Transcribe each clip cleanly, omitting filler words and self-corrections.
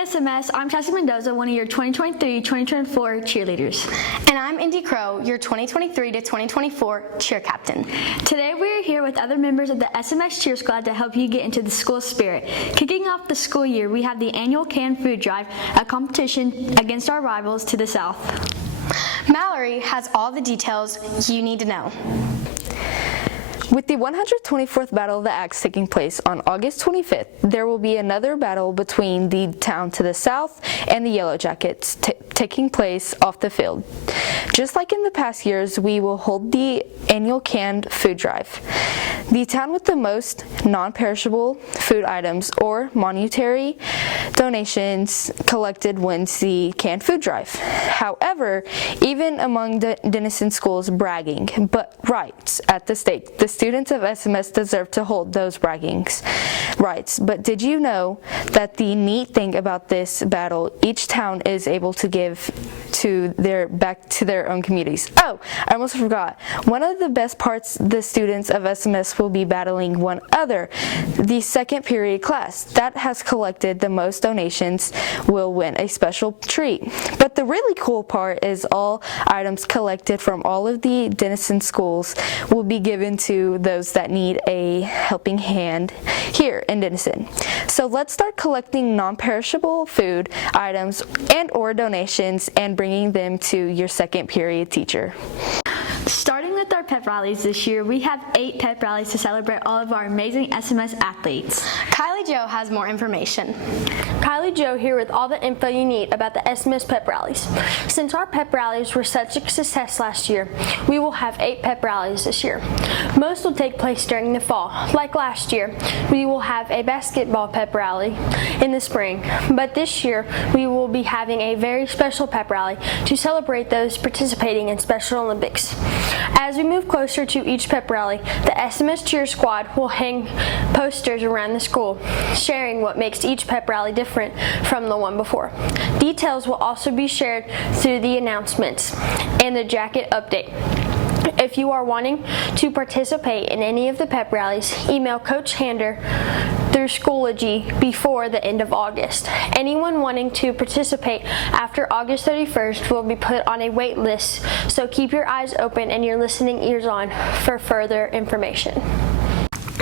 Hi SMS, I'm Chelsea Mendoza, one of your 2023-2024 cheerleaders. And I'm Indy Crow, your 2023 to 2024 cheer captain. Today we are here with other members of the SMS Cheer Squad to help you get into the school spirit. Kicking off the school year, we have the annual canned food drive, a competition against our rivals to the south. Mallory has all the details you need to know. With the 124th Battle of the Axe taking place on August 25th, there will be another battle between the town to the south and the Yellow Jackets taking place off the field. Just like in the past years, we will hold the annual canned food drive. The town with the most non-perishable food items or monetary donations collected wins the canned food drive. However, even among the Denison schools bragging, but rights at the stake, the students of SMS deserve to hold those braggings rights. But did you know that the neat thing about this battle, each town is able to give back to their own communities? Oh, I almost forgot. One of the best parts, the students of SMS will be battling one other. The second period class that has collected the most donations will win a special treat. But the really cool part is all items collected from all of the Denison schools will be given to those that need a helping hand here in Denison. So let's start collecting non-perishable food items and or donations and bringing them to your second period teacher. Starting with our pep rallies this year, we have 8 pep rallies to celebrate all of our amazing SMS athletes. Kylie Jo has more information. Kylie Jo here with all the info you need about the SMS pep rallies. Since our pep rallies were such a success last year, we will have 8 pep rallies this year. Most will take place during the fall. Like last year, we will have a basketball pep rally in the spring, but this year we will be having a very special pep rally to celebrate those participating in Special Olympics. As we move closer to each pep rally, the SMS Cheer Squad will hang posters around the school, sharing what makes each pep rally different from the one before. Details will also be shared through the announcements and the jacket update. If you are wanting to participate in any of the pep rallies, email Coach Hander through Schoology before the end of August. Anyone wanting to participate after August 31st will be put on a wait list, so keep your eyes open and your listening ears on for further information.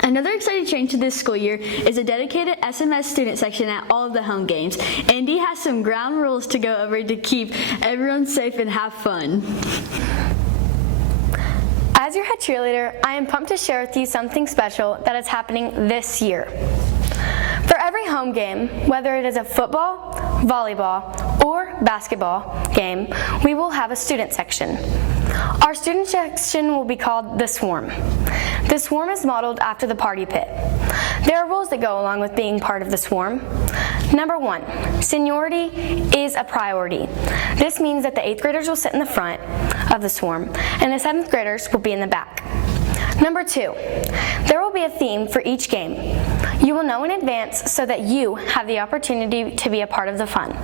Another exciting change to this school year is a dedicated SMS student section at all of the home games. Andy has some ground rules to go over to keep everyone safe and have fun. As your head cheerleader, I am pumped to share with you something special that is happening this year. For every home game, whether it is a football, volleyball, or basketball game, we will have a student section. Our student section will be called the Swarm. The Swarm is modeled after the party pit. There are rules that go along with being part of the Swarm. Number 1, seniority is a priority. This means that the 8th graders will sit in the front of the Swarm, and the 7th graders will be in the back. Number 2, there will be a theme for each game. You will know in advance so that you have the opportunity to be a part of the fun.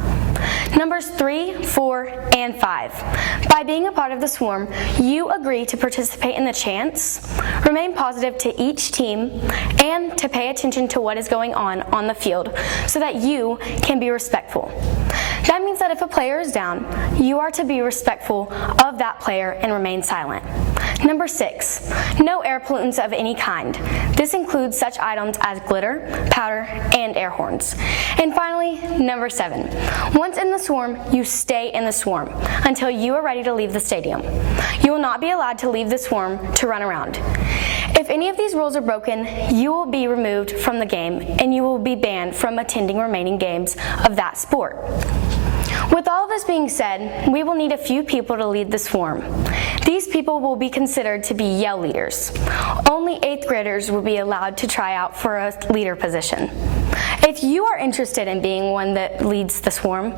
Numbers 3, 4, and 5. By being a part of the Swarm, you agree to participate in the chants, remain positive to each team, and to pay attention to what is going on the field so that you can be respectful. That means that if a player is down, you are to be respectful of that player and remain silent. Number 6, no air pollutants of any kind. This includes such items as glitter, powder, and air horns. And finally, number 7, once in the Swarm, you stay in the Swarm until you are ready to leave the stadium. You will not be allowed to leave the Swarm to run around. If any of these rules are broken, you will be removed from the game and you will be banned from attending remaining games of that sport. With all of this being said, we will need a few people to lead the Swarm. These people will be considered to be yell leaders. Only 8th graders will be allowed to try out for a leader position. If you are interested in being one that leads the Swarm,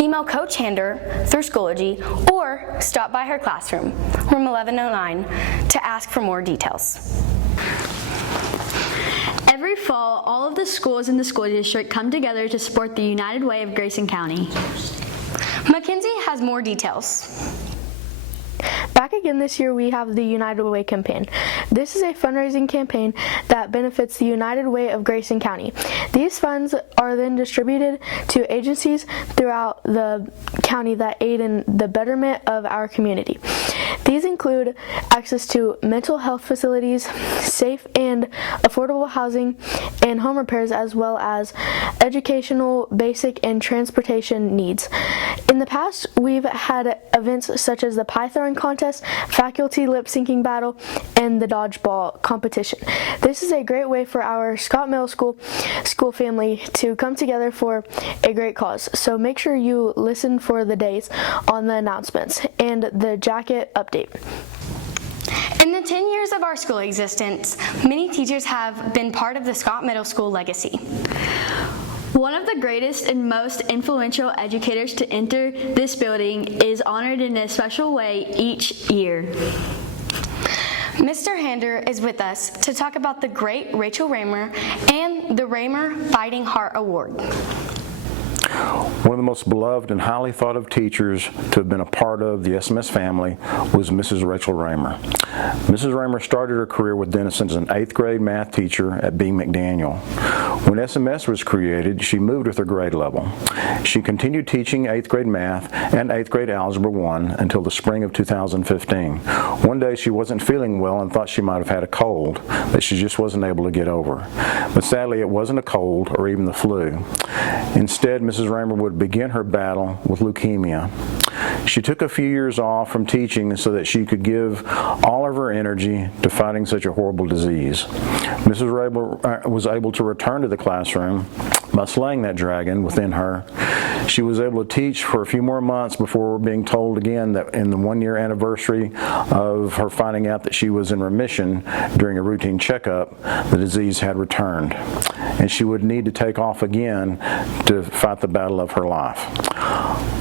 email Coach Hander through Schoology or stop by her classroom, room 1109, to ask for more details. Every fall, all of the schools in the school district come together to support the United Way of Grayson County. Mackenzie has more details. Back again this year, we have the United Way campaign. This is a fundraising campaign that benefits the United Way of Grayson County. These funds are then distributed to agencies throughout the county that aid in the betterment of our community. These include access to mental health facilities, safe and affordable housing, and home repairs, as well as educational, basic, and transportation needs. In the past, we've had events such as the pie throwing contest, faculty lip syncing battle, and the dodgeball competition. This is a great way for our Scott Middle School family to come together for a great cause. So make sure you listen for the days on the announcements and the jacket update. In the 10 years of our school existence, many teachers have been part of the Scott Middle School legacy. One of the greatest and most influential educators to enter this building is honored in a special way each year. Mr. Hander is with us to talk about the great Rachel Raymer and the Raymer Fighting Heart Award. One of the most beloved and highly thought of teachers to have been a part of the SMS family was Mrs. Rachel Raymer. Mrs. Raymer started her career with Denison as an 8th grade math teacher at B. McDaniel. When SMS was created, she moved with her grade level. She continued teaching 8th grade math and 8th grade Algebra 1 until the spring of 2015. One day she wasn't feeling well and thought she might have had a cold that she just wasn't able to get over. But sadly, it wasn't a cold or even the flu. Instead, Mrs. Raymer would begin her battle with leukemia. She took a few years off from teaching so that she could give all of her energy to fighting such a horrible disease. Mrs. Raymer was able to return to the classroom by slaying that dragon within her. She was able to teach for a few more months before being told again that in the 1-year anniversary of her finding out that she was in remission during a routine checkup, the disease had returned, and she would need to take off again to fight the battle of her life.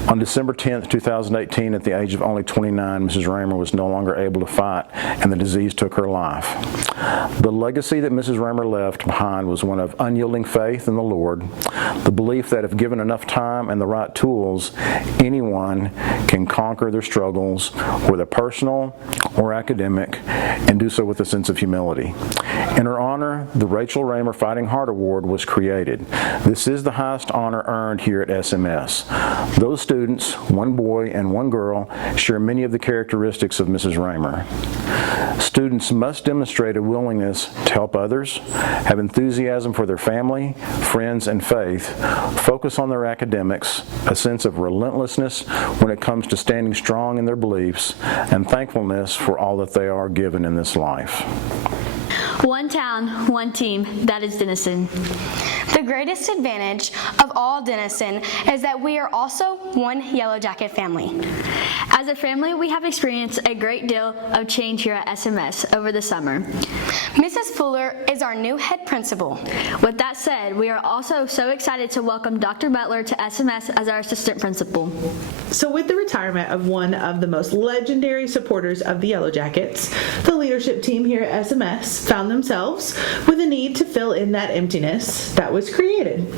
On December 10th, 2018, at the age of only 29, Mrs. Raymer was no longer able to fight, and the disease took her life. The legacy that Mrs. Raymer left behind was one of unyielding faith in the Lord, the belief that if given enough time and the right tools, anyone can conquer their struggles, whether personal or academic, and do so with a sense of humility. In her honor, the Rachel Raymer Fighting Heart Award was created. This is the highest honor earned here at SMS. Those students, one boy and one girl, share many of the characteristics of Mrs. Raymer. Students must demonstrate a willingness to help others, have enthusiasm for their family, friends, and faith, focus on their academics, a sense of relentlessness when it comes to standing strong in their beliefs, and thankfulness for all that they are given in this life. One town, one team, that is Denison. The greatest advantage of all Denison is that we are also one Yellow Jacket family. As a family, we have experienced a great deal of change here at SMS over the summer. Mrs. Fuller is our new head principal. With that said, we are also so excited to welcome Dr. Butler to SMS as our assistant principal. So with the retirement of one of the most legendary supporters of the Yellow Jackets, the leadership team here at SMS found themselves with a need to fill in that emptiness that was created.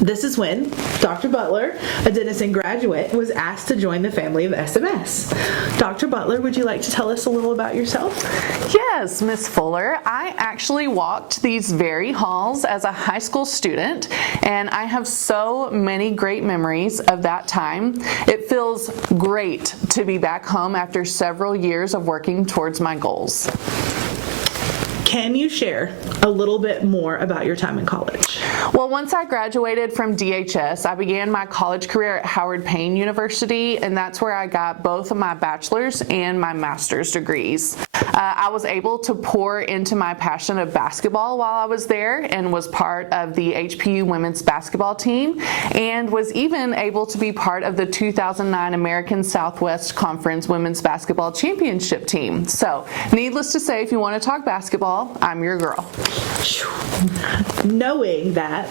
This is when Dr. Butler, a Denison graduate, was asked to join the family of SMS. Dr. Butler, would you like to tell us a little about yourself? Yes, Miss Fuller. I actually walked these very halls as a high school student, and I have so many great memories of that time. It feels great to be back home after several years of working towards my goals. Can you share a little bit more about your time in college? Well, once I graduated from DHS, I began my college career at Howard Payne University, and that's where I got both of my bachelor's and my master's degrees. I was able to pour into my passion of basketball while I was there and was part of the HPU women's basketball team and was even able to be part of the 2009 American Southwest Conference Women's Basketball Championship team. So, needless to say, if you want to talk basketball, I'm your girl. Knowing that,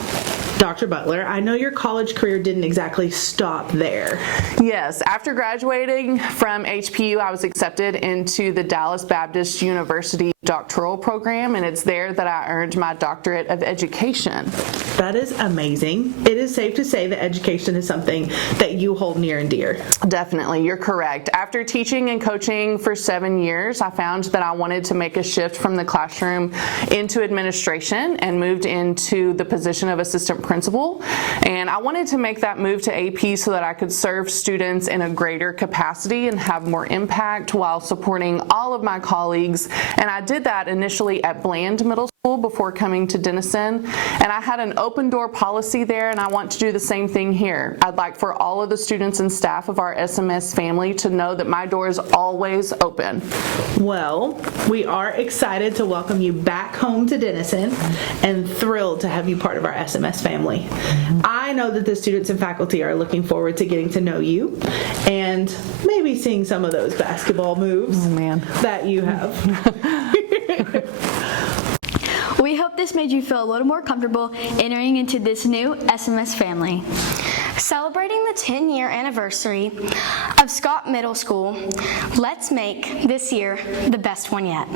Dr. Butler, I know your college career didn't exactly stop there. Yes, after graduating from HPU, I was accepted into the Dallas Baptist University doctoral program, and it's there that I earned my doctorate of education. That is amazing. It is safe to say that education is something that you hold near and dear. Definitely, you're correct. After teaching and coaching for 7 years, I found that I wanted to make a shift from the classroom into administration and moved into the position of assistant principal. And I wanted to make that move to AP so that I could serve students in a greater capacity and have more impact while supporting all of my colleagues. And I did that initially at Bland Middle School before coming to Denison. And I had an open door policy there, and I want to do the same thing here. I'd like for all of the students and staff of our SMS family to know that my door is always open. Well, we are excited to welcome you back home to Denison and thrilled to have you part of our SMS family. I know that the students and faculty are looking forward to getting to know you and maybe seeing some of those basketball moves that you have. We hope this made you feel a little more comfortable entering into this new SMS family. Celebrating the 10-year anniversary of Scott Middle School, let's make this year the best one yet.